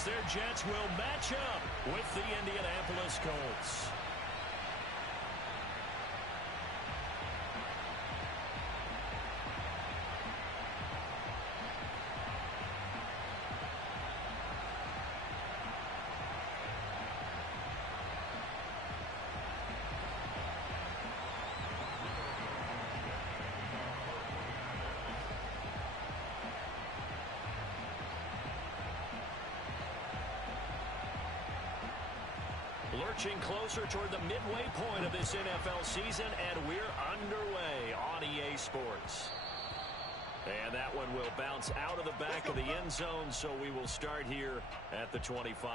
as their Jets will match up with the Indianapolis Colts. Lurching closer toward the midway point of this NFL season, and we're underway on EA Sports. And that one will bounce out of the back of the end zone, so we will start here at the 25.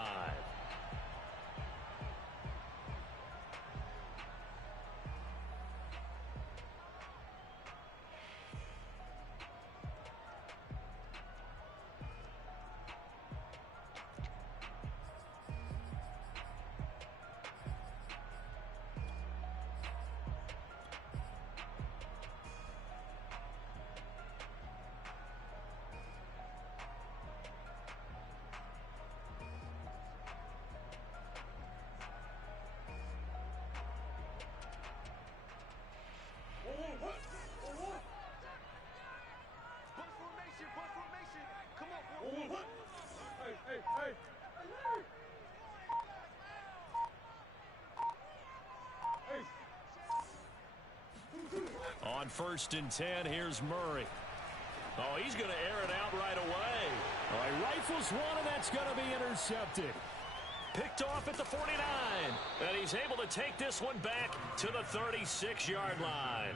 On 1st and 10, here's Murray. Oh, he's going to air it out right away. All right, rifles one, and that's going to be intercepted. Picked off at the 49. And he's able to take this one back to the 36-yard line.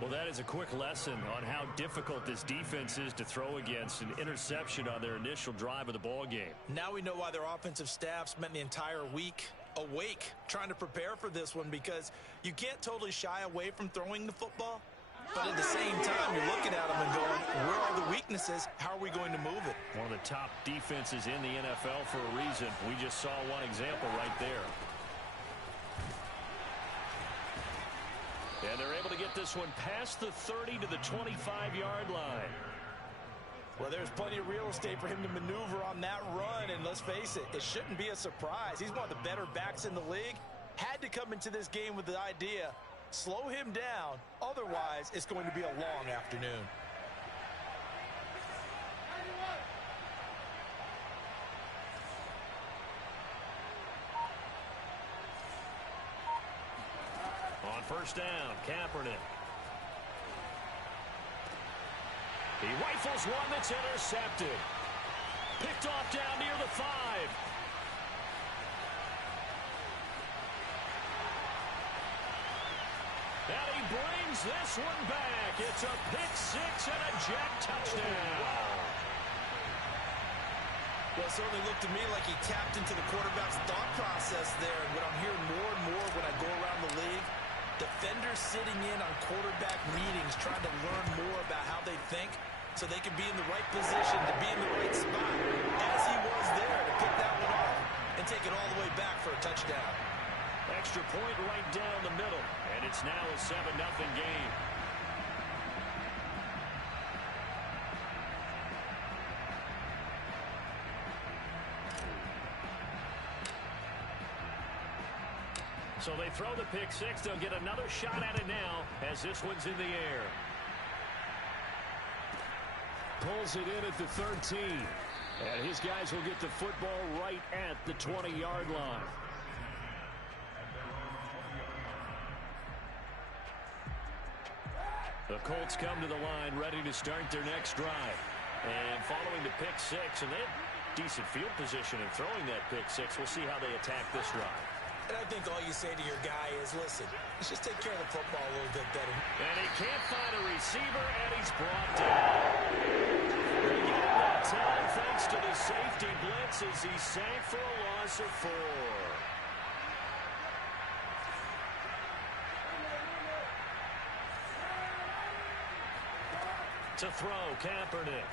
Well, that is a quick lesson on how difficult this defense is to throw against. An interception on their initial drive of the ball game. Now we know why their offensive staff spent the entire week awake trying to prepare for this one, because you can't totally shy away from throwing the football, but at the same time you're looking at them and going, where are the weaknesses? How are we going to move it? One of the top defenses in the NFL for a reason. We just saw one example right there. And they're able to get this one past the 30 to the 25-yard line. Well, there's plenty of real estate for him to maneuver on that run, and let's face it, it shouldn't be a surprise. He's one of the better backs in the league. Had to come into this game with the idea, slow him down, otherwise it's going to be a long afternoon. On 1st down, Kaepernick. He rifles one that's intercepted. Picked off down near the 5. And he brings this one back. It's a pick-6 and a Jet touchdown. Well, it certainly looked to me like he tapped into the quarterback's thought process there. And what I'm hearing more and more when I go around the league, defenders sitting in on quarterback meetings trying to learn more about how they think so they can be in the right position to be in the right spot, as he was there to pick that one off and take it all the way back for a touchdown. Extra point right down the middle, and it's now a 7-0 game. So they throw the pick-6. They'll get another shot at it now as this one's in the air. Pulls it in at the 13. And his guys will get the football right at the 20-yard line. The Colts come to the line ready to start their next drive. And following the pick-6, and they have decent field position in throwing that pick-6. We'll see how they attack this drive. And I think all you say to your guy is, listen, let's just take care of the football a little bit better. And he can't find a receiver, and he's brought down. They get him that time thanks to the safety blitz as he sank for a loss of 4. To throw, Kaepernick.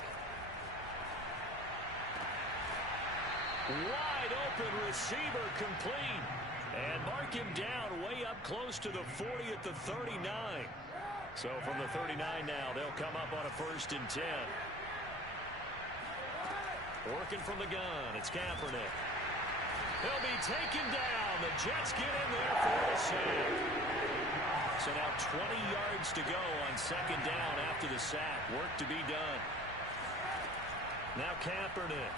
Wide open receiver complete. And mark him down way up close to the 40 at the 39. So from the 39 now, they'll come up on a 1st and 10. Working from the gun, it's Kaepernick. He'll be taken down. The Jets get in there for a sack. So now 20 yards to go on second down after the sack. Work to be done. Now Kaepernick.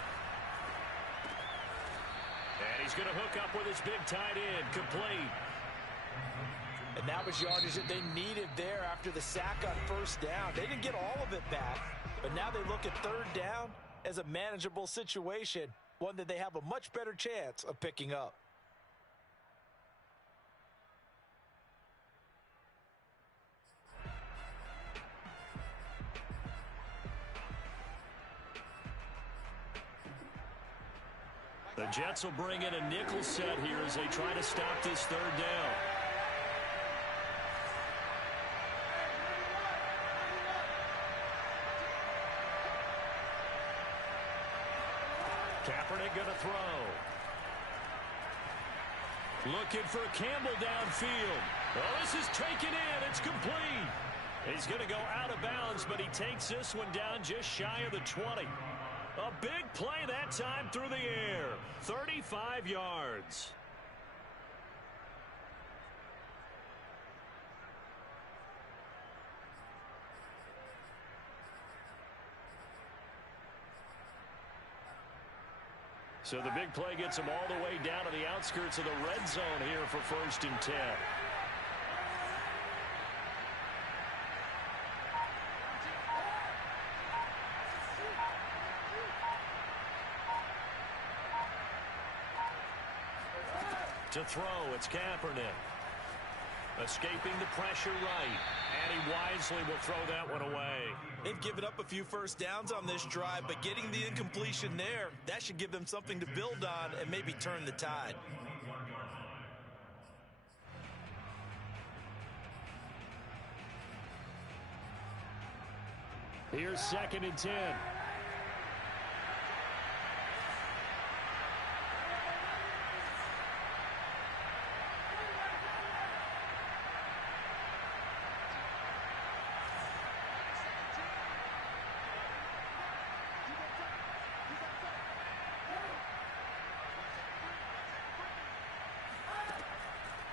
And he's going to hook up with his big tight end. Complete. And that was yardage that they needed there after the sack on first down. They didn't get all of it back, but now they look at third down as a manageable situation, one that they have a much better chance of picking up. The Jets will bring in a nickel set here as they try to stop this third down. Kaepernick going to throw. Looking for Campbell downfield. Oh, this is taken in. It's complete. He's going to go out of bounds, but he takes this one down just shy of the 20. A big play that time through the air. 35 yards. So the big play gets him all the way down to the outskirts of the red zone here for 1st and 10. To throw, it's Kaepernick. Escaping the pressure right. And he wisely will throw that one away. They've given up a few first downs on this drive, but getting the incompletion there, that should give them something to build on and maybe turn the tide. Here's 2nd and 10.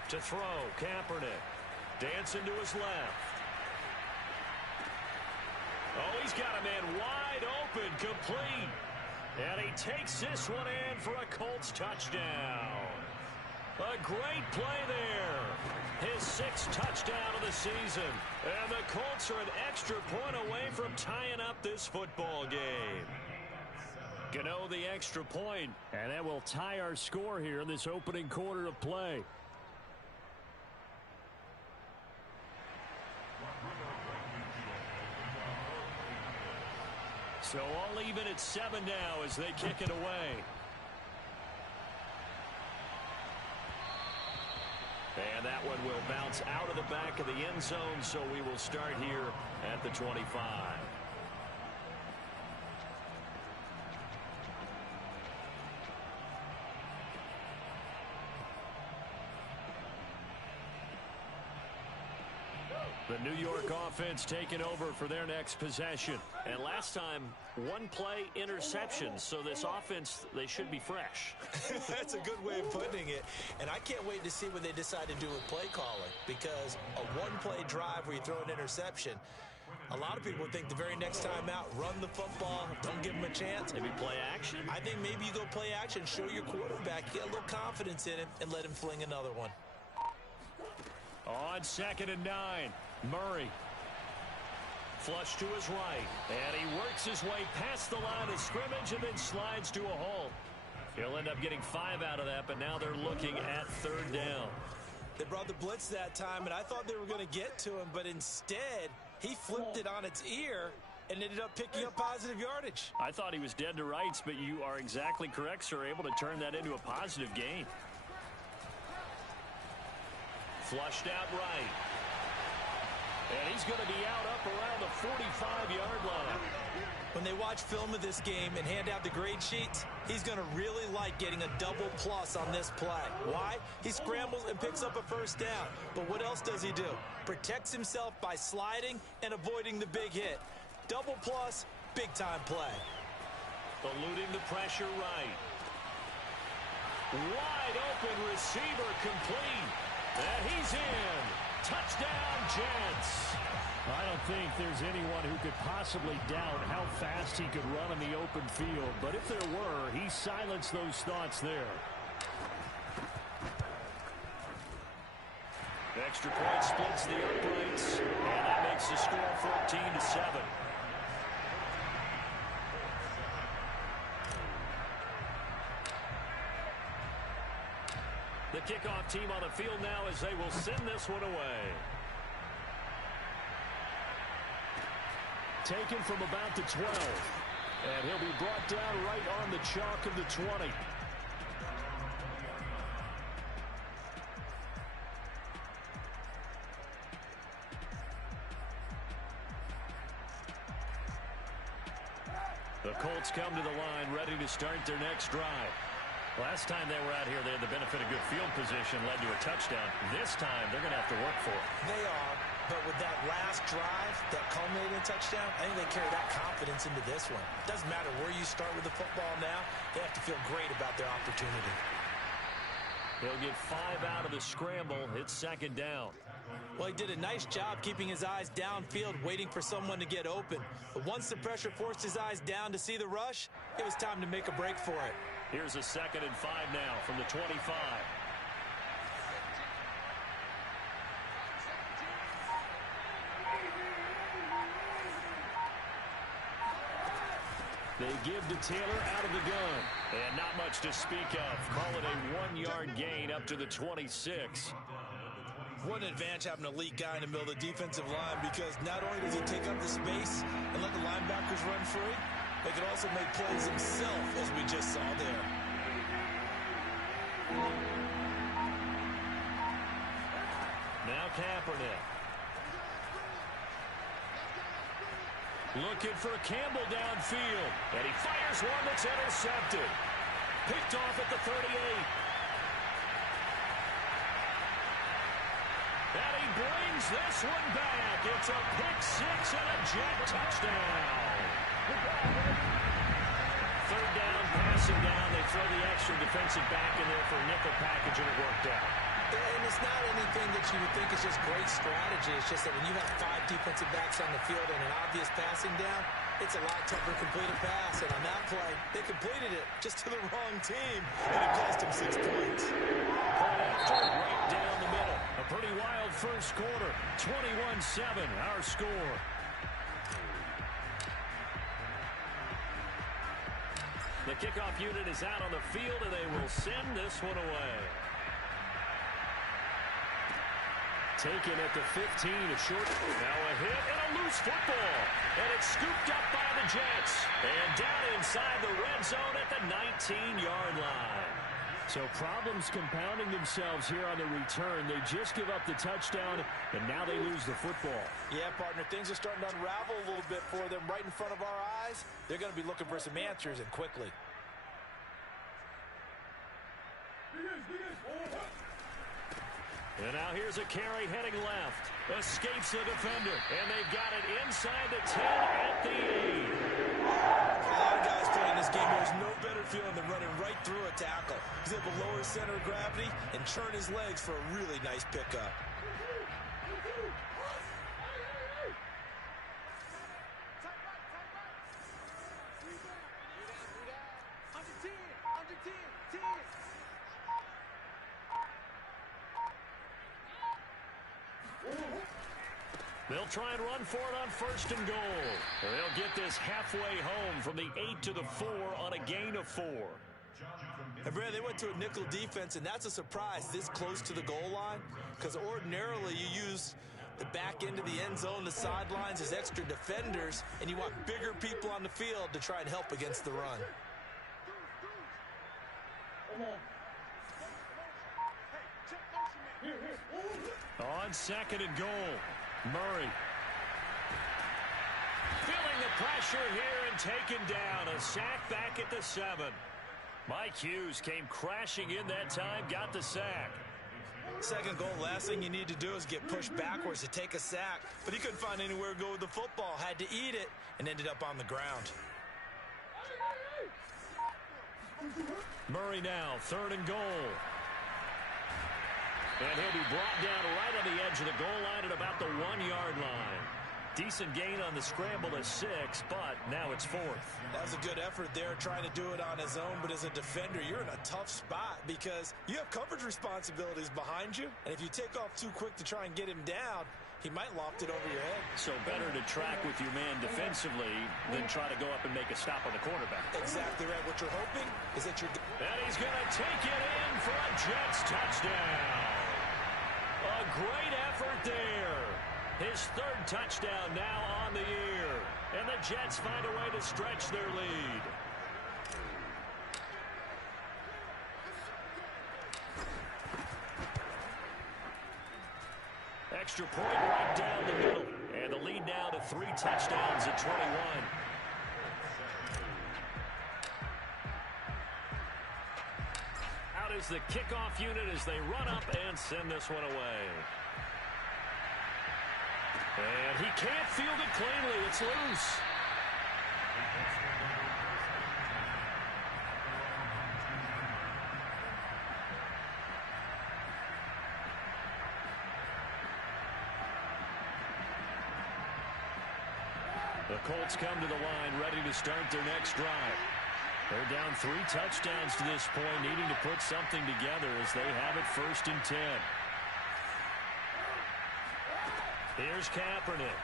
To throw, Kaepernick. Dancing to his left. Oh, he's got a man wide open, complete. And he takes this one in for a Colts touchdown. A great play there. His 6th touchdown of the season. And the Colts are an extra point away from tying up this football game. Gano the extra point, and that will tie our score here in this opening quarter of play. So all even at 7 now as they kick it away. And that one will bounce out of the back of the end zone, so we will start here at the 25. The New York offense taking over for their next possession. And last time, one play interception. So this offense, they should be fresh. That's a good way of putting it. And I can't wait to see what they decide to do with play calling. Because a one-play drive where you throw an interception, a lot of people think the very next time out, run the football, don't give them a chance. Maybe play action? I think maybe you go play action, show your quarterback, get a little confidence in him, and let him fling another one. On 2nd and 9, Murray. Flush to his right. And he works his way past the line of scrimmage and then slides to a halt. He'll end up getting 5 out of that, but now they're looking at 3rd down. They brought the blitz that time, and I thought they were going to get to him, but instead, he flipped it on its ear and ended up picking up positive yardage. I thought he was dead to rights, but you are exactly correct, sir. Able to turn that into a positive gain. Flushed out right. And he's going to be out up around the 45-yard line. When they watch film of this game and hand out the grade sheets, he's going to really like getting a double plus on this play. Why? He scrambles and picks up a first down. But what else does he do? Protects himself by sliding and avoiding the big hit. Double plus, big-time play. Eluding the pressure right. Wide open receiver complete. And he's in. Touchdown, Jets. I don't think there's anyone who could possibly doubt how fast he could run in the open field. But if there were, he silenced those thoughts there. Extra point splits the uprights. And that makes the score 14-7. The kickoff team on the field now as they will send this one away. Taken from about the 12. And he'll be brought down right on the chalk of the 20. The Colts come to the line ready to start their next drive. Last time they were out here, they had the benefit of good field position, led to a touchdown. This time, they're going to have to work for it. They are, but with that last drive that culminated in a touchdown, I think they carry that confidence into this one. Doesn't matter where you start with the football now, they have to feel great about their opportunity. He'll get 5 out of the scramble. It's second down. Well, he did a nice job keeping his eyes downfield, waiting for someone to get open. But once the pressure forced his eyes down to see the rush, it was time to make a break for it. Here's a 2nd and 5 now from the 25. They give to Taylor out of the gun. And not much to speak of. Call it a 1-yard gain up to the 26. What an advantage having an elite guy in the middle of the defensive line, because not only does he take up the space and let the linebackers run free, they could also make plays himself, as we just saw there. Now Kaepernick. Looking for Campbell downfield. And he fires one that's intercepted. Picked off at the 38. And he brings this one back. It's a pick six and a Jet touchdown. 3rd down, passing down. They throw the extra defensive back in there for a nickel package, and it worked out. And it's not anything that you would think is just great strategy. It's just that when you have 5 defensive backs on the field and an obvious passing down, it's a lot tougher to complete a pass. And on that play, they completed it just to the wrong team, and it cost them 6 points. Point after, right down the middle. A pretty wild first quarter. 21-7, our score. The kickoff unit is out on the field, and they will send this one away. Taken at the 15, a short. Now a hit and a loose football. And it's scooped up by the Jets. And down inside the red zone at the 19-yard line. So problems compounding themselves here on the return. They just give up the touchdown, and now they lose the football. Yeah, partner, things are starting to unravel a little bit for them right in front of our eyes. They're going to be looking for some answers, and quickly. And now here's a carry heading left. Escapes the defender. And they've got it inside the 10 at the 8. A lot of guys playing this game. There's no better feeling than running right through a tackle. He's able to lower his center of gravity and churn his legs for a really nice pickup. They'll try and run for it on 1st and goal. They'll get this halfway home from the 8 to the 4 on a gain of 4. And Brad, they went to a nickel defense, and that's a surprise this close to the goal line, because ordinarily you use the back end of the end zone, the sidelines as extra defenders, and you want bigger people on the field to try and help against the run. On 2nd and goal, Murray. Feeling the pressure here and taken down. A sack back at the 7. Mike Hughes came crashing in that time, got the sack. 2nd goal, last thing you need to do is get pushed backwards to take a sack. But he couldn't find anywhere to go with the football, had to eat it, and ended up on the ground. Murray now, 3rd and goal. And he'll be brought down right on the edge of the goal line at about the 1-yard line. Decent gain on the scramble of 6, but now it's 4th. That was a good effort there, trying to do it on his own. But as a defender, you're in a tough spot because you have coverage responsibilities behind you. And if you take off too quick to try and get him down, he might loft it over your head. So better to track with your man defensively than try to go up and make a stop on the quarterback. Exactly right. What you're hoping is that you're... And he's going to take it in for a Jets touchdown. A great effort there. His 3rd touchdown now on the year. And the Jets find a way to stretch their lead. Extra point right down the middle. And the lead now to 3 touchdowns at 21. Out is the kickoff unit as they run up and send this one away. And he can't field it cleanly. It's loose. The Colts come to the line, ready to start their next drive. They're down 3 touchdowns to this point, needing to put something together as they have it 1st and 10. Here's Kaepernick.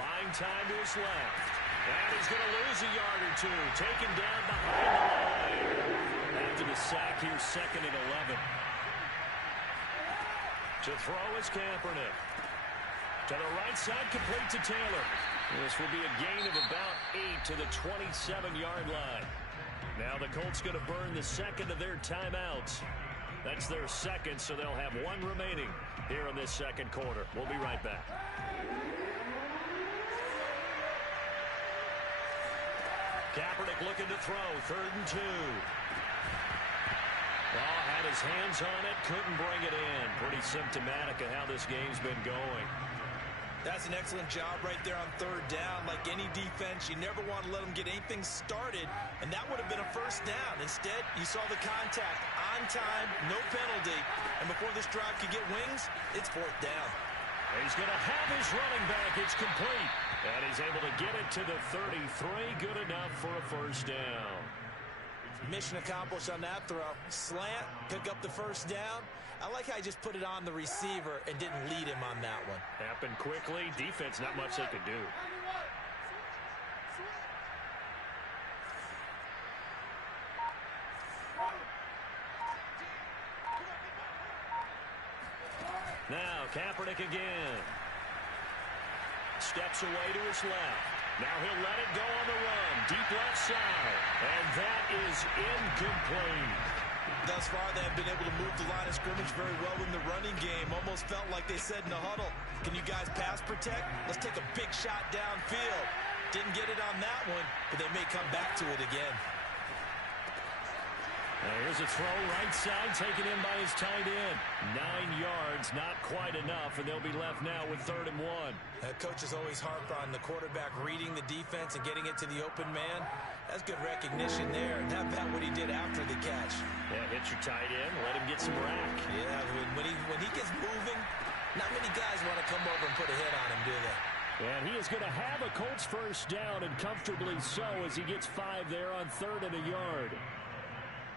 Buying time to his left. And he's going to lose a yard or 2. Taken down behind the line. After the sack here, 2nd and 11. To throw is Kaepernick. To the right side, complete to Taylor. This will be a gain of about 8 to the 27-yard line. Now the Colts going to burn the 2nd of their timeouts. That's their 2nd, so they'll have 1 remaining here in this 2nd quarter. We'll be right back. Kaepernick looking to throw, 3rd and 2. Oh, had his hands on it, couldn't bring it in. Pretty symptomatic of how this game's been going. That's an excellent job right there on 3rd down. Like any defense, you never want to let them get anything started, and that would have been a 1st down. Instead, you saw the contact on time, no penalty, and before this drive could get wings, it's 4th down. He's going to have his running back. It's complete, and he's able to get it to the 33. Good enough for a 1st down. Mission accomplished on that throw. Slant, pick up the 1st down. I like how he just put it on the receiver and didn't lead him on that one. Happened quickly. Defense, not much they could do. Now, Kaepernick again. Steps away to his left. Now he'll let it go on the run. Deep left side. And that is incomplete. Thus far, they have been able to move the line of scrimmage very well in the running game. Almost felt like they said in the huddle, can you guys pass protect? Let's take a big shot downfield. Didn't get it on that one, but they may come back to it again. Now here's a throw right side, taken in by his tight end. 9 yards, not quite enough, and they'll be left now with 3rd and 1. Coaches always harp on the quarterback reading the defense and getting it to the open man. That's good recognition there. And how about what he did after the catch? Yeah, hit your tight end, let him get some rack. Yeah, when he gets moving, not many guys want to come over and put a hit on him, do they? And he is going to have a Colts 1st down, and comfortably so, as he gets 5 there on 3rd and a yard.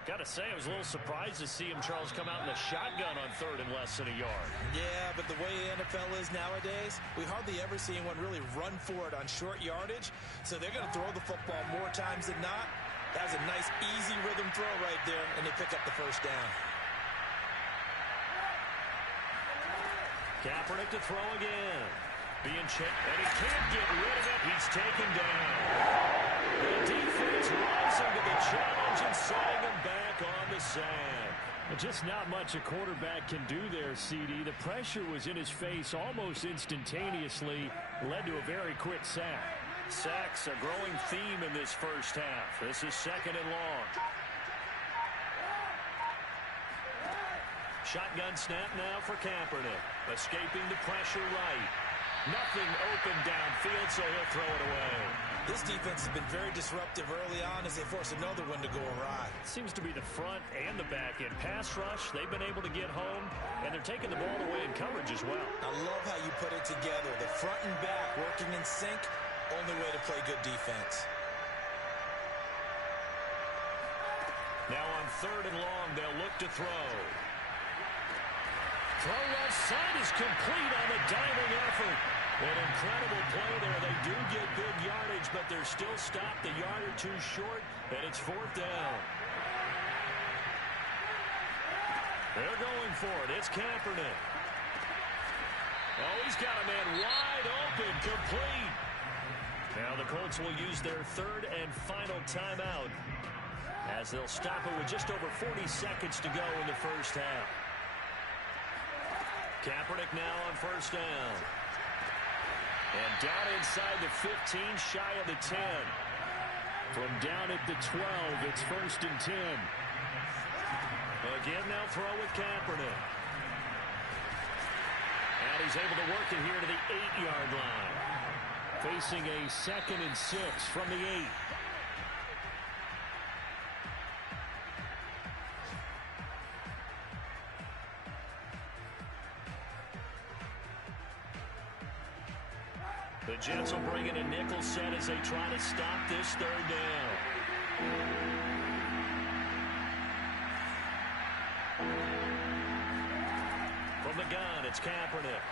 Got to say, I was a little surprised to see him, Charles, come out in the shotgun on 3rd and less than a yard. Yeah, but the way the NFL is nowadays, we hardly ever see anyone really run for it on short yardage. So they're going to throw the football more times than not. That was a nice, easy rhythm throw right there, and they pick up the 1st down. Kaepernick to throw again. Being checked, and he can't get rid of it. He's taken down. The defense rising to the challenge and setting him back on the sand. Just not much a quarterback can do there, CD. The pressure was in his face almost instantaneously, led to a very quick sack. Sacks, a growing theme in this 1st half. This is 2nd and long. Shotgun snap now for Kaepernick. Escaping the pressure right. Nothing open downfield, so he'll throw it away. This defense has been very disruptive early on as they force another one to go awry. Seems to be the front and the back end. Pass rush, they've been able to get home, and they're taking the ball away in coverage as well. I love how you put it together. The front and back working in sync, only way to play good defense. Now on 3rd and long, they'll look to throw. Throw left side is complete on the diving effort. An incredible play there. They do get good yardage, but they're still stopped a yard or two short, and it's 4th down. They're going for it. It's Kaepernick. Oh, he's got a man wide open, complete. Now the Colts will use their 3rd and final timeout as they'll stop it with just over 40 seconds to go in the first half. Kaepernick now on 1st down. And down inside the 15, shy of the 10. From down at the 12, it's 1st and 10. Again, now throw with Kaepernick. And he's able to work it here to the 8-yard line. Facing a 2nd and 6 from the 8. The Jets will bring in a nickel set as they try to stop this 3rd down. From the gun, it's Kaepernick.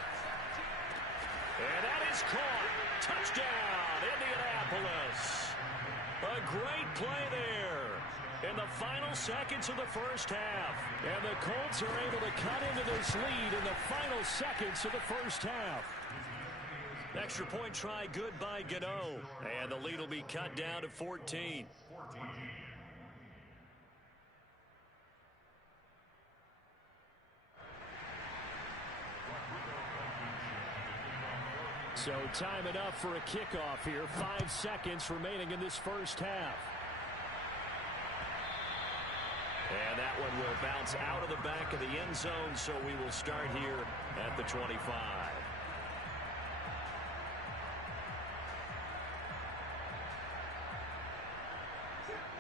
And that is caught. Touchdown, Indianapolis. A great play there in the final seconds of the first half. And the Colts are able to cut into this lead in the final seconds of the first half. Extra point try, good by Gano. And the lead will be cut down to 14. So time enough for a kickoff here. 5 seconds remaining in this first half. And that one will bounce out of the back of the end zone, so we will start here at the 25.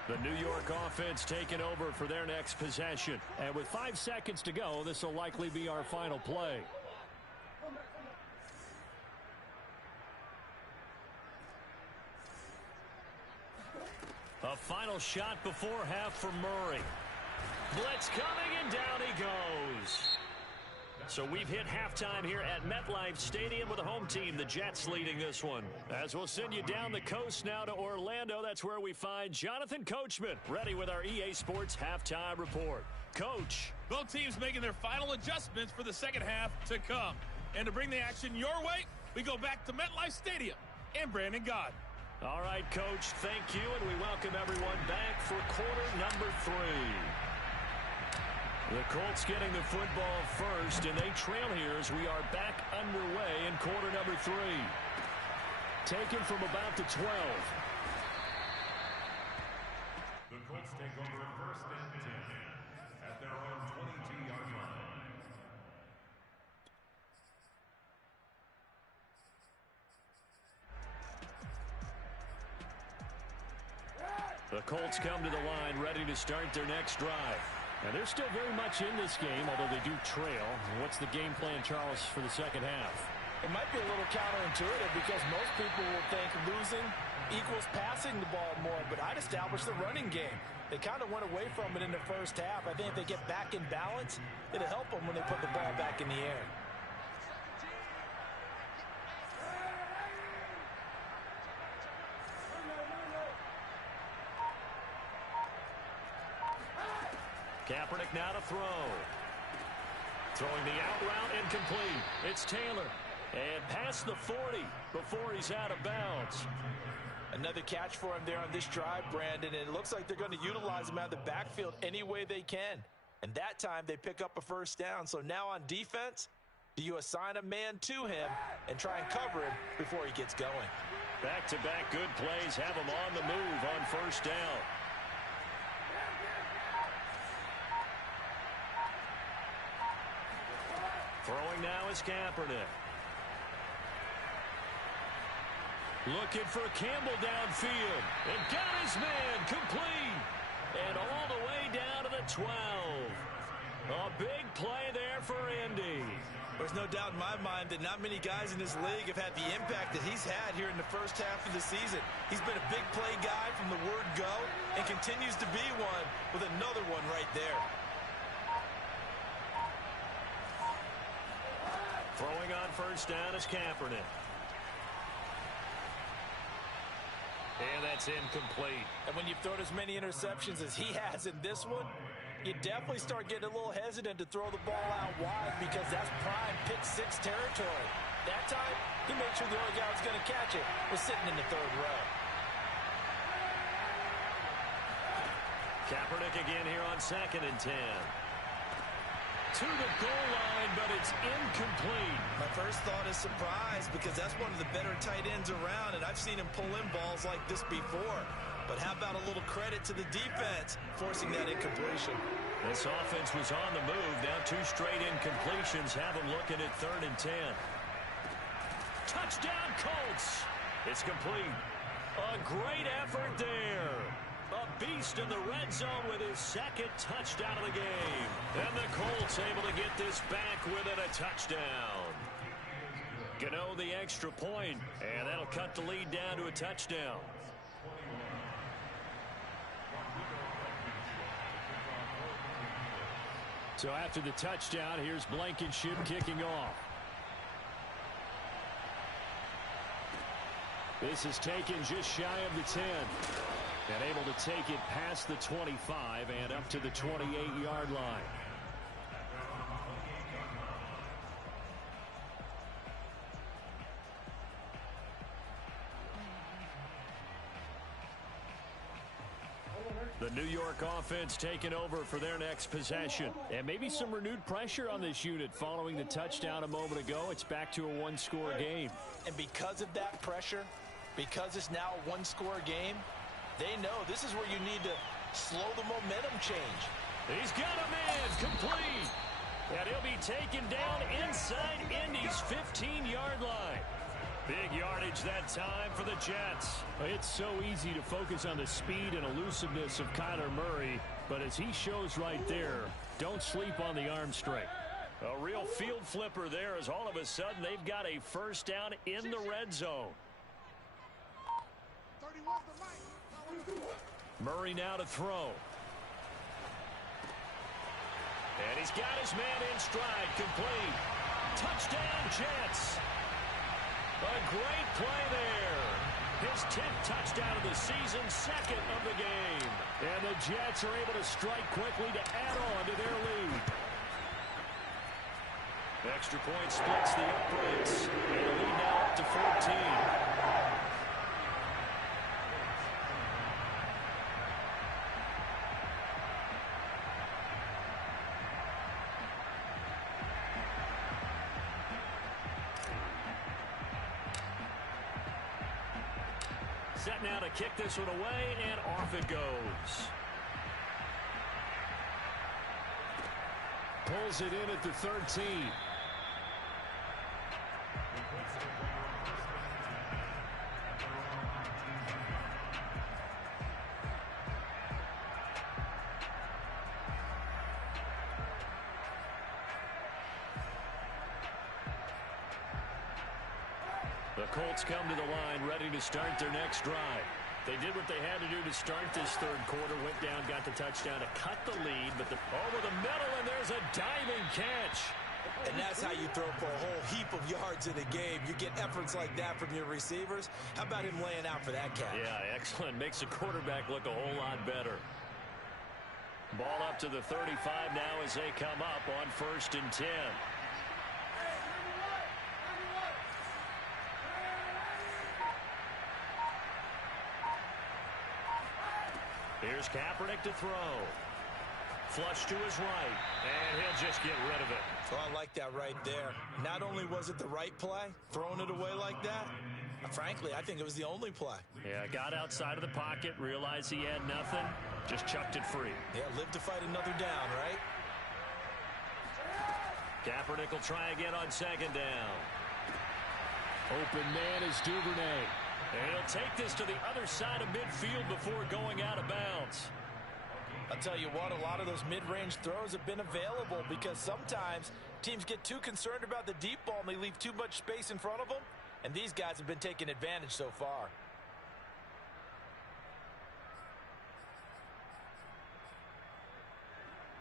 The New York offense taking over for their next possession. And with 5 seconds to go, this will likely be our final play. A final shot before half for Murray. Blitz coming, and down he goes. So we've hit halftime here at MetLife Stadium with a home team, the Jets, leading this one. As we'll send you down the coast now to Orlando, that's where we find Jonathan Coachman, ready with our EA Sports halftime report. Coach. Both teams making their final adjustments for the second half to come. And to bring the action your way, we go back to MetLife Stadium and Brandon Gaudin. All right, Coach, thank you, and we welcome everyone back for quarter number 3. The Colts getting the football first, and they trail here as we are back underway in quarter number 3. Taken from about the 12. The Colts take over 1st and 10 at their own 22-yard line. The Colts come to the line ready to start their next drive. And they're still very much in this game, although they do trail. What's the game plan, Charles, for the second half? It might be a little counterintuitive because most people will think losing equals passing the ball more, but I'd establish the running game. They kind of went away from it in the first half. I think if they get back in balance, it'll help them when they put the ball back in the air. Kaepernick now to throw. Throwing the out route, incomplete. It's Taylor. And past the 40 before he's out of bounds. Another catch for him there on this drive, Brandon, and it looks like they're going to utilize him out of the backfield any way they can. And that time they pick up a first down. So now on defense, do you assign a man to him and try and cover him before he gets going? Back-to-back good plays have him on the move on first down. Throwing now is Kaepernick. Looking for Campbell downfield. And got his man complete. And all the way down to the 12. A big play there for Indy. There's no doubt in my mind that not many guys in this league have had the impact that he's had here in the first half of the season. He's been a big play guy from the word go and continues to be one with another one right there. Throwing on first down is Kaepernick. And that's incomplete. And when you've thrown as many interceptions as he has in this one, you definitely start getting a little hesitant to throw the ball out wide because that's prime pick six territory. That time, he made sure the only guy who was going to catch it was sitting in the third row. Kaepernick again here on 2nd and 10. To the goal line, but it's incomplete. My first thought is surprise because that's one of the better tight ends around, and I've seen him pull in balls like this before. But how about a little credit to the defense forcing that incompletion? This offense was on the move. Now 2 straight incompletions have them looking at 3rd and 10. Touchdown, Colts. It's complete. A great effort there. A beast in the red zone with his 2nd touchdown of the game. And the Colts able to get this back with it, a touchdown. Gano the extra point, and that'll cut the lead down to a touchdown. So after the touchdown, here's Blankenship kicking off. This is taken just shy of the 10. And able to take it past the 25 and up to the 28-yard line. The New York offense taking over for their next possession. And maybe some renewed pressure on this unit following the touchdown a moment ago. It's back to a one-score game. And because of that pressure, because it's now a one-score game, they know this is where you need to slow the momentum change. He's got a man complete. And he'll be taken down inside Indy's 15-yard line. Big yardage that time for the Jets. It's so easy to focus on the speed and elusiveness of Kyler Murray, but as he shows right there, don't sleep on the arm strength. A real field flipper there as all of a sudden they've got a first down in the red zone. Murray now to throw. And he's got his man in stride, complete. Touchdown, Jets. A great play there. His 10th touchdown of the season, 2nd of the game. And the Jets are able to strike quickly to add on to their lead. Extra point splits the uprights. And the lead now up to 14. Set now to kick this one away, and off it goes. Pulls it in at the 13. The Colts come to the line ready to start their next drive. They did what they had to do to start this third quarter, went down, got the touchdown to cut the lead, but over the middle, and there's a diving catch. And that's how you throw for a whole heap of yards in a game. You get efforts like that from your receivers. How about him laying out for that catch? Yeah, excellent. Makes the quarterback look a whole lot better. Ball up to the 35 now as they come up on 1st and 10. Here's Kaepernick to throw. Flush to his right, and he'll just get rid of it. Well, I like that right there. Not only was it the right play, throwing it away like that, frankly, I think it was the only play. Yeah, got outside of the pocket, realized he had nothing, just chucked it free. Yeah, live to fight another down, right? Kaepernick will try again on 2nd down. Open man is Duvernay. And he'll take this to the other side of midfield before going out of bounds. I'll tell you what, a lot of those mid-range throws have been available because sometimes teams get too concerned about the deep ball and they leave too much space in front of them. And these guys have been taking advantage so far.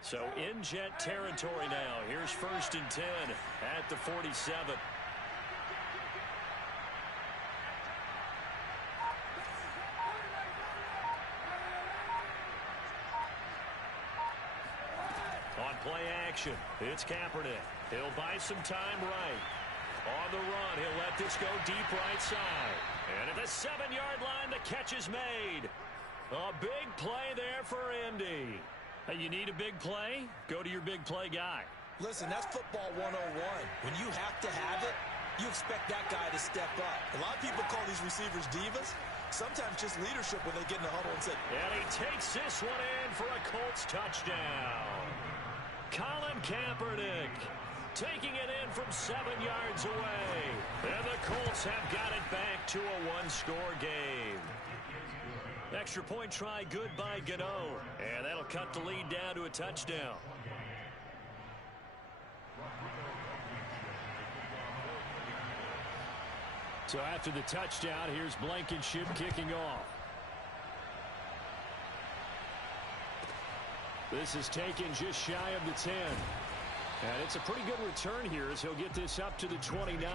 So in Jet territory now. Here's 1st and 10 at the 47. On play action, it's Kaepernick. He'll buy some time right. On the run, he'll let this go deep right side. And at the 7-yard line, the catch is made. A big play there for Indy. Hey, you need a big play? Go to your big play guy. Listen, that's football 101. When you have to have it, you expect that guy to step up. A lot of people call these receivers divas. Sometimes just leadership when they get in the huddle and say, and he takes this one in for a Colts touchdown. Colin Kaepernick taking it in from 7 yards away. And the Colts have got it back to a one-score game. Extra point try good by Gano. And that'll cut the lead down to a touchdown. So after the touchdown, here's Blankenship kicking off. This is taken just shy of the 10. And it's a pretty good return here as he'll get this up to the 29.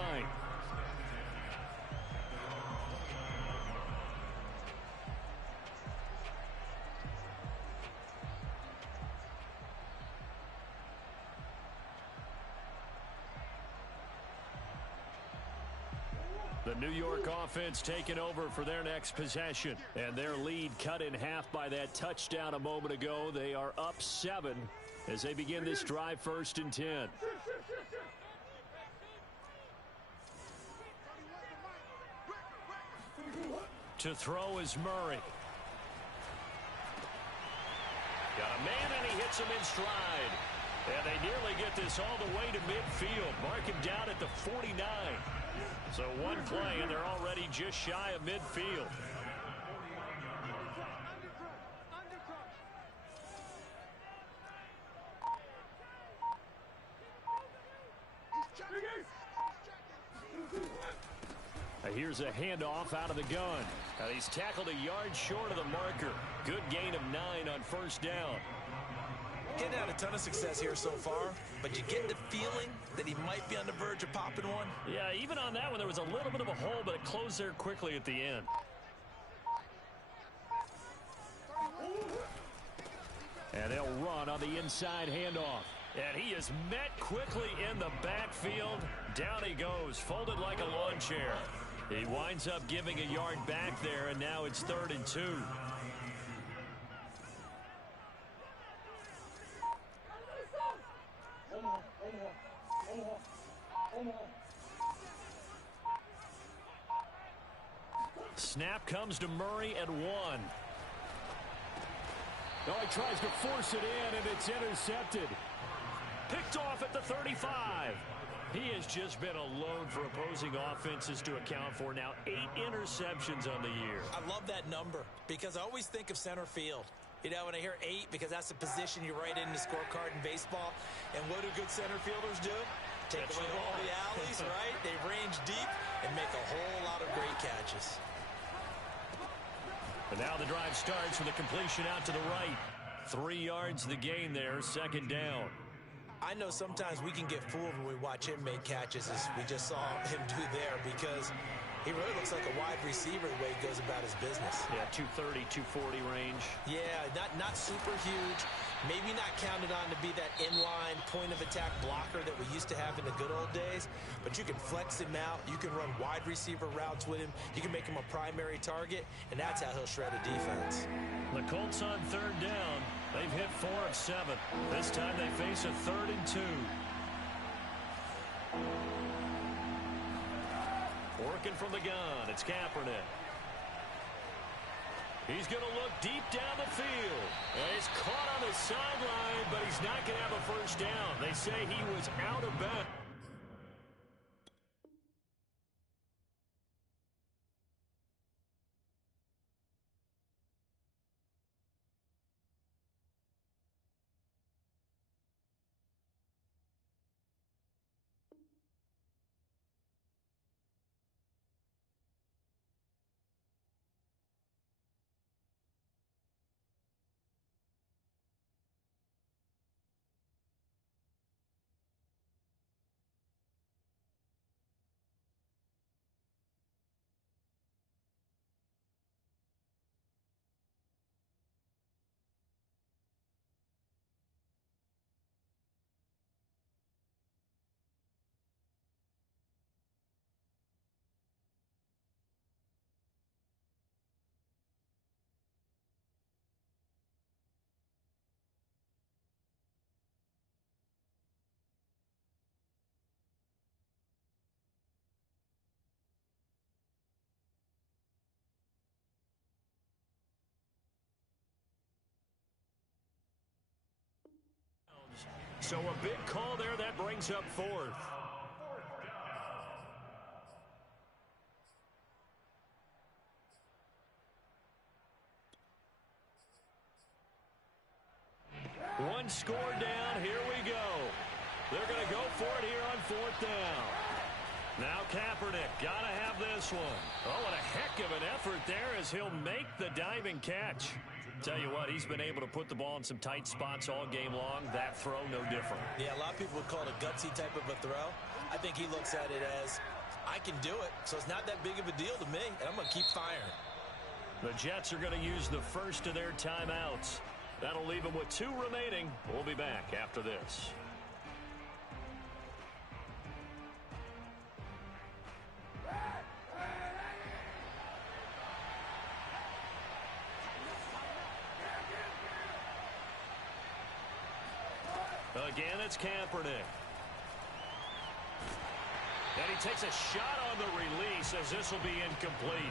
The New York offense taking over for their next possession. And their lead cut in half by that touchdown a moment ago. They are up 7 as they begin this drive 1st and 10. To throw is Murray. Got a man and he hits him in stride. And they nearly get this all the way to midfield. Mark him down at the 49. So one play, and they're already just shy of midfield. Here's a handoff out of the gun. He's tackled a yard short of the marker. Good gain of 9 on 1st down. Getting had a ton of success here so far, but you get the feeling that he might be on the verge of popping one. Yeah, even on that one, there was a little bit of a hole, but it closed there quickly at the end. And they'll run on the inside handoff. And he is met quickly in the backfield. Down he goes, folded like a lawn chair. He winds up giving a yard back there, and now it's 3rd and 2. Snap comes to Murray at 1. Oh, he tries to force it in, and it's intercepted. Picked off at the 35. He has just been alone for opposing offenses to account for now 8 interceptions on the year. I love that number because I always think of center field. You know, when I hear 8, because that's the position you write in the scorecard in baseball. And what do good center fielders do? Take away all the alleys, right? They range deep and make a whole lot of great catches. And now the drive starts with a completion out to the right. 3 yards the gain there, 2nd down. I know sometimes we can get fooled when we watch him make catches, as we just saw him do there, because he really looks like a wide receiver the way he goes about his business. Yeah, 230, 240 range. Yeah, not super huge. Maybe not counted on to be that inline point-of-attack blocker that we used to have in the good old days, but you can flex him out. You can run wide receiver routes with him. You can make him a primary target, and that's how he'll shred a defense. The Colts on 3rd down. They've hit 4 of 7. This time they face a 3rd and 2. Working from the gun, it's Kaepernick. He's going to look deep down the field. And he's caught on the sideline, but he's not going to have a 1st down. They say he was out of bounds. So a big call there that brings up fourth. One score down. Here we go. They're going to go for it here on fourth down. Now Kaepernick got to have this one. Oh, what a heck of an effort there as he'll make the diving catch. Tell you what, he's been able to put the ball in some tight spots all game long. That throw, no different. Yeah, a lot of people would call it a gutsy type of a throw. I think he looks at it as, I can do it, so it's not that big of a deal to me, and I'm going to keep firing. The Jets are going to use the first of their timeouts. That'll leave them with 2 remaining. We'll be back after this. Again, it's Kaepernick. And he takes a shot on the release as this will be incomplete.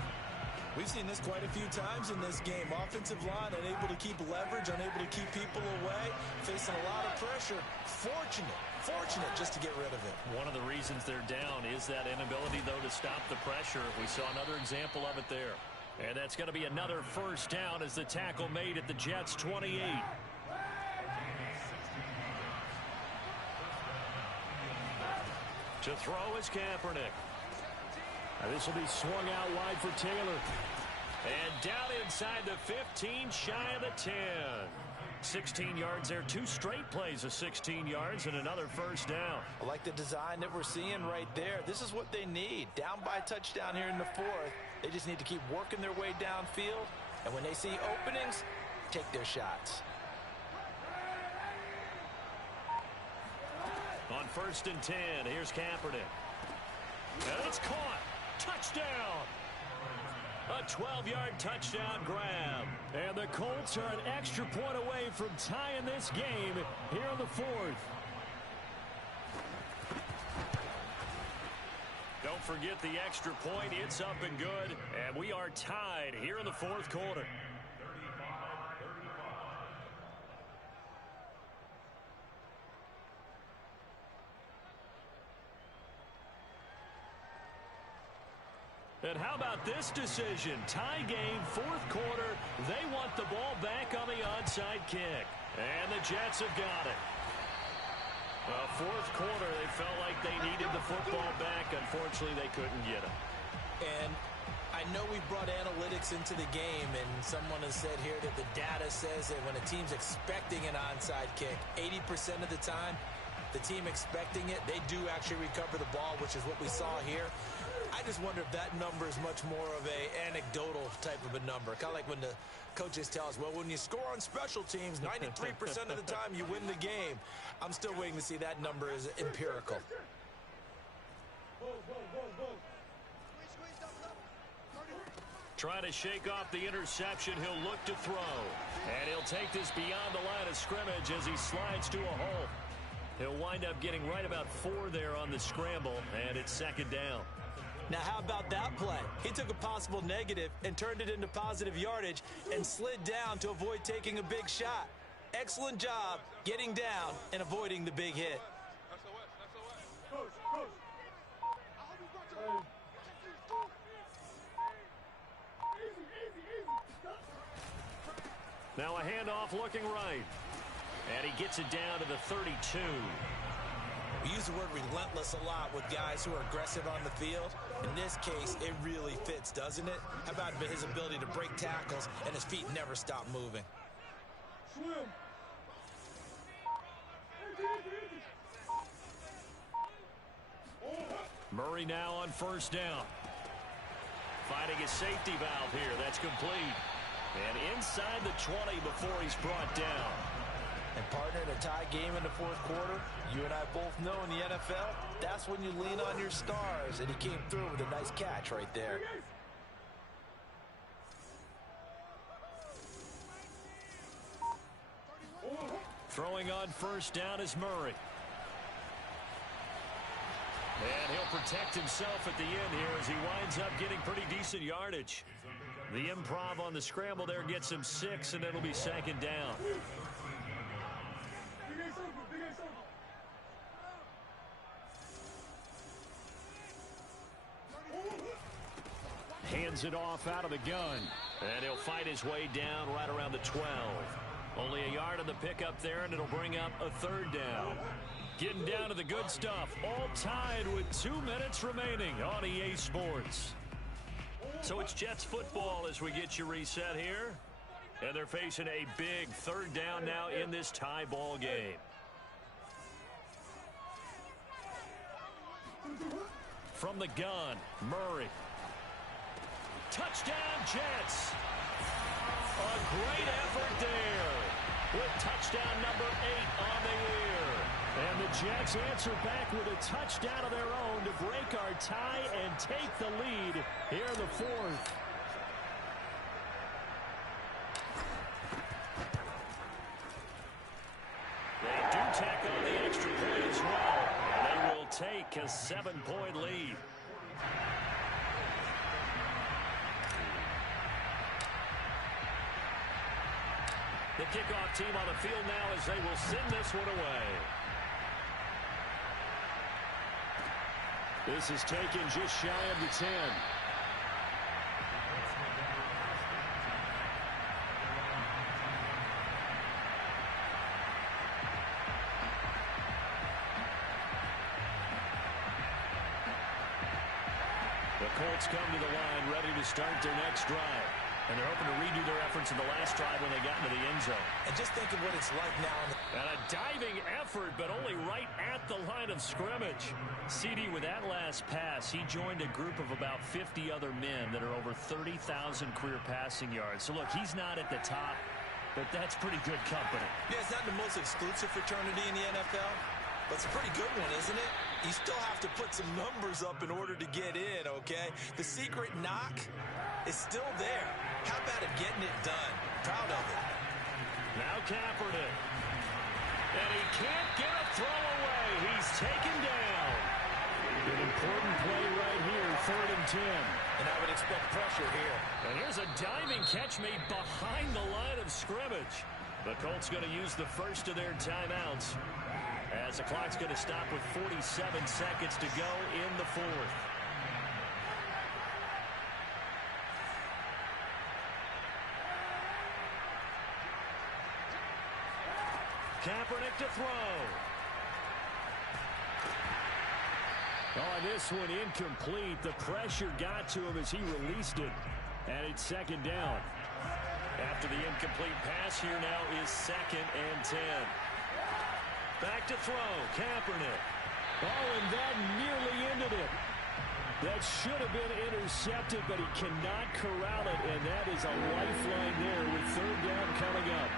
We've seen this quite a few times in this game. Offensive line unable to keep leverage, unable to keep people away, facing a lot of pressure. Fortunate just to get rid of it. One of the reasons they're down is that inability, though, to stop the pressure. We saw another example of it there. And that's going to be another first down as the tackle made at the Jets' 28. To throw is Kaepernick. This will be swung out wide for Taylor. And down inside the 15, shy of the 10. 16 yards there. 2 straight plays of 16 yards and another first down. I like the design that we're seeing right there. This is what they need. Down by a touchdown here in the 4th. They just need to keep working their way downfield. And when they see openings, take their shots. On 1st and 10, here's Kaepernick. And it's caught. Touchdown. A 12-yard touchdown grab. And the Colts are an extra point away from tying this game here in the 4th. Don't forget the extra point. It's up and good. And we are tied here in the 4th quarter. And how about this decision? Tie game, 4th quarter. They want the ball back on the onside kick. And the Jets have got it. 4th quarter, they felt like they needed the football back. Unfortunately, they couldn't get it. And I know we brought analytics into the game, and someone has said here that the data says that when a team's expecting an onside kick, 80% of the time, the team expecting it, they do actually recover the ball, which is what we saw here. I just wonder if that number is much more of a anecdotal type of a number. Kind of like when the coaches tell us, well, when you score on special teams, 93% of the time you win the game. I'm still waiting to see that number is empirical. Trying to shake off the interception, he'll look to throw. And he'll take this beyond the line of scrimmage as he slides to a hole. He'll wind up getting right about 4 there on the scramble, and it's 2nd down. Now, how about that play? He took a possible negative and turned it into positive yardage and slid down to avoid taking a big shot. Excellent job getting down and avoiding the big hit. Now a handoff looking right. And he gets it down to the 32. We use the word relentless a lot with guys who are aggressive on the field. In this case, it really fits, doesn't it? How about his ability to break tackles and his feet never stop moving? Murray now on 1st down. Finding a safety valve here. That's complete. And inside the 20 before he's brought down. And partner, in a tie game in the 4th quarter, you and I both know in the NFL, that's when you lean on your stars. And he came through with a nice catch right there. Throwing on 1st down is Murray. And he'll protect himself at the end here as he winds up getting pretty decent yardage. The improv on the scramble there gets him 6, and it'll be 2nd down. hands it off out of the gun. And he'll fight his way down right around the 12. Only a yard on the pickup there, and it'll bring up a third down. Getting down to the good stuff. All tied with 2 minutes remaining on EA Sports. So it's Jets football as we get you reset here. And they're facing a big third down now in this tie ball game. From the gun, Murray. Touchdown, Jets. A great effort there with touchdown number 8 on the year. And the Jets answer back with a touchdown of their own to break our tie and take the lead here in the fourth. They do tack on the extra point as well. And they will take a 7-point lead. The kickoff team on the field now as they will send this one away. This is taken just shy of the 10. The Colts come to the line ready to start their next drive. And they're hoping to redo their efforts in the last drive when they got into the end zone. And just think of what it's like now. And a diving effort, but only right at the line of scrimmage. CD, with that last pass, he joined a group of about 50 other men that are over 30,000 career passing yards. So, look, he's not at the top, but that's pretty good company. Yeah, it's not the most exclusive fraternity in the NFL, but it's a pretty good one, isn't it? You still have to put some numbers up in order to get in, okay? The secret knock is still there. How about it getting it done? Proud of it. Now Kaepernick. And he can't get a throw away. He's taken down. An important play right here, 3rd and 10. And I would expect pressure here. And here's a diving catch made behind the line of scrimmage. The Colts going to use the first of their timeouts as the clock's going to stop with 47 seconds to go in the fourth. Kaepernick to throw. On this one, incomplete. The pressure got to him as he released it. And it's 2nd down. After the incomplete pass, here now is 2nd and 10. Back to throw. Kaepernick. Oh, and that nearly ended it. That should have been intercepted, but he cannot corral it. And that is a lifeline there with 3rd down coming up.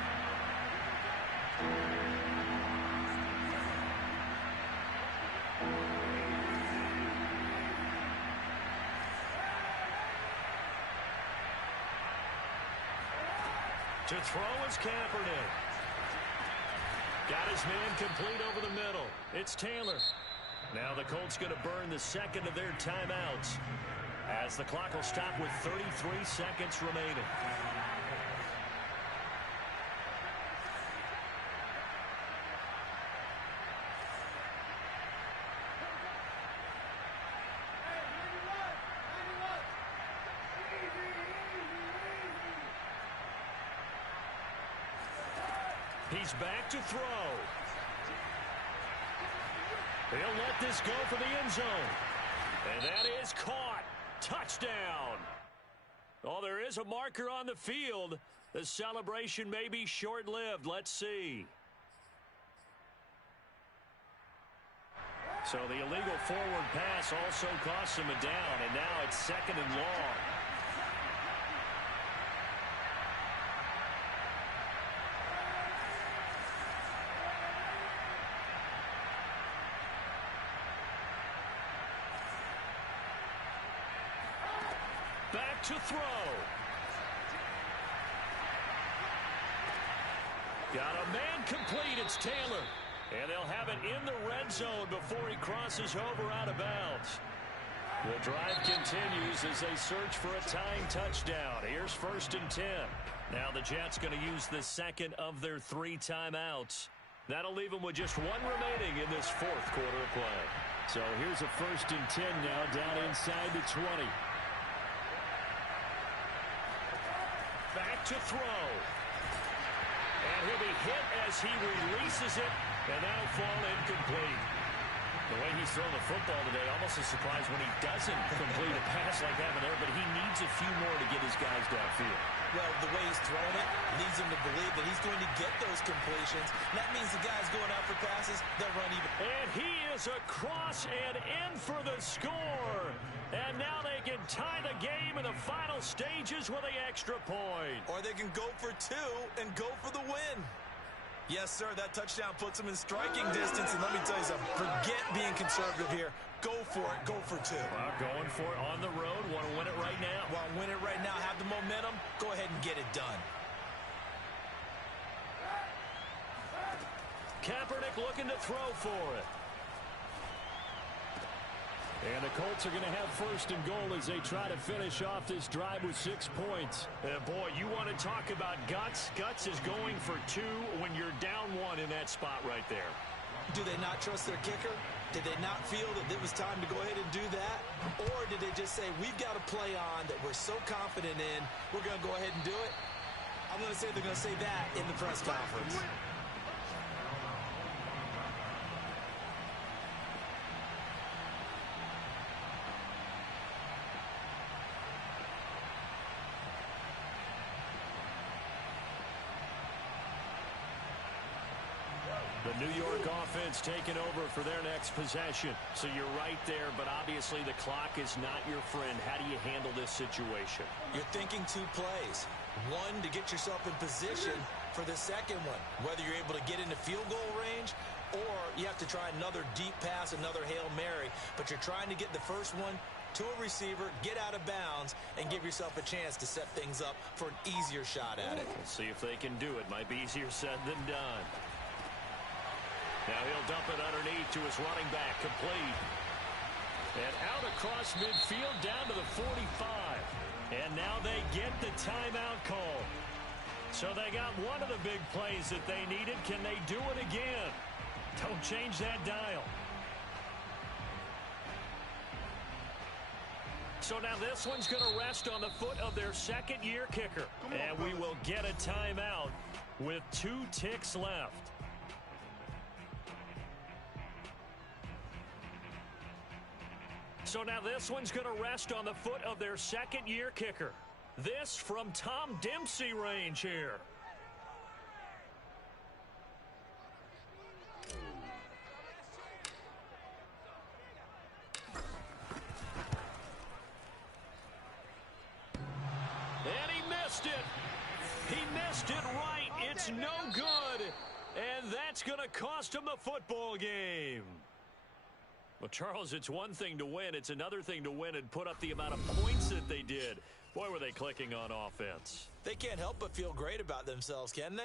To throw is Kaepernick. Got his man complete over the middle. It's Taylor. Now the Colts going to burn the 2nd of their timeouts as the clock will stop with 33 seconds remaining. He's back to throw. He'll let this go for the end zone. And that is caught. Touchdown. Oh, there is a marker on the field. The celebration may be short-lived. Let's see. So the illegal forward pass also costs him a down, and now it's 2nd and long. Back to throw. Got a man complete. It's Taylor. And they'll have it in the red zone before he crosses over out of bounds. The drive continues as they search for a tying touchdown. Here's 1st and 10. Now the Jets going to use the 2nd of their 3 timeouts. That'll leave them with just 1 remaining in this 4th quarter of play. So here's a 1st and 10 now down inside the 20. to throw. And he'll be hit as he releases it, and that'll fall incomplete. The way he's throwing the football today, almost a surprise when he doesn't complete a pass like that in there, but he needs a few more to get his guys downfield. Well, the way he's throwing it leads him to believe that he's going to get those completions. And that means the guys going out for passes, they'll run even. And he is across and in for the score. And now they can tie the game in the final stages with the extra point. Or they can go for two and go for the win. Yes, sir, that touchdown puts him in striking distance. And let me tell you something, forget being conservative here. Go for it, go for two. Well, going for it on the road, want to win it right now. Want to win it right now, have the momentum, go ahead and get it done. Kaepernick looking to throw for it. And the Colts are going to have first and goal as they try to finish off this drive with 6 points. Boy, you want to talk about guts. Guts is going for two when you're down one in that spot right there. Do they not trust their kicker? Did they not feel that it was time to go ahead and do that? Or did they just say, we've got a play on that we're so confident in, we're going to go ahead and do it? I'm going to say they're going to say that in the press conference. The New York offense taking over for their next possession. So you're right there, but obviously the clock is not your friend. How do you handle this situation? You're thinking two plays. One, to get yourself in position for the second one. Whether you're able to get into field goal range or you have to try another deep pass, another Hail Mary. But you're trying to get the first one to a receiver, get out of bounds, and give yourself a chance to set things up for an easier shot at it. We'll see if they can do it. Might be easier said than done. Now he'll dump it underneath to his running back, complete. And out across midfield, down to the 45. And now they get the timeout call. So they got one of the big plays that they needed. Can they do it again? Don't change that dial. So now this one's going to rest on the foot of their second-year kicker. And we will get a timeout with 2 ticks left. So now this one's going to rest on the foot of their second-year kicker. This from Tom Dempsey range here. And he missed it. He missed it right. It's no good. And that's going to cost him the football game. Well, Charles, it's one thing to win. It's another thing to win and put up the amount of points that they did. Boy, were they clicking on offense. They can't help but feel great about themselves, can they?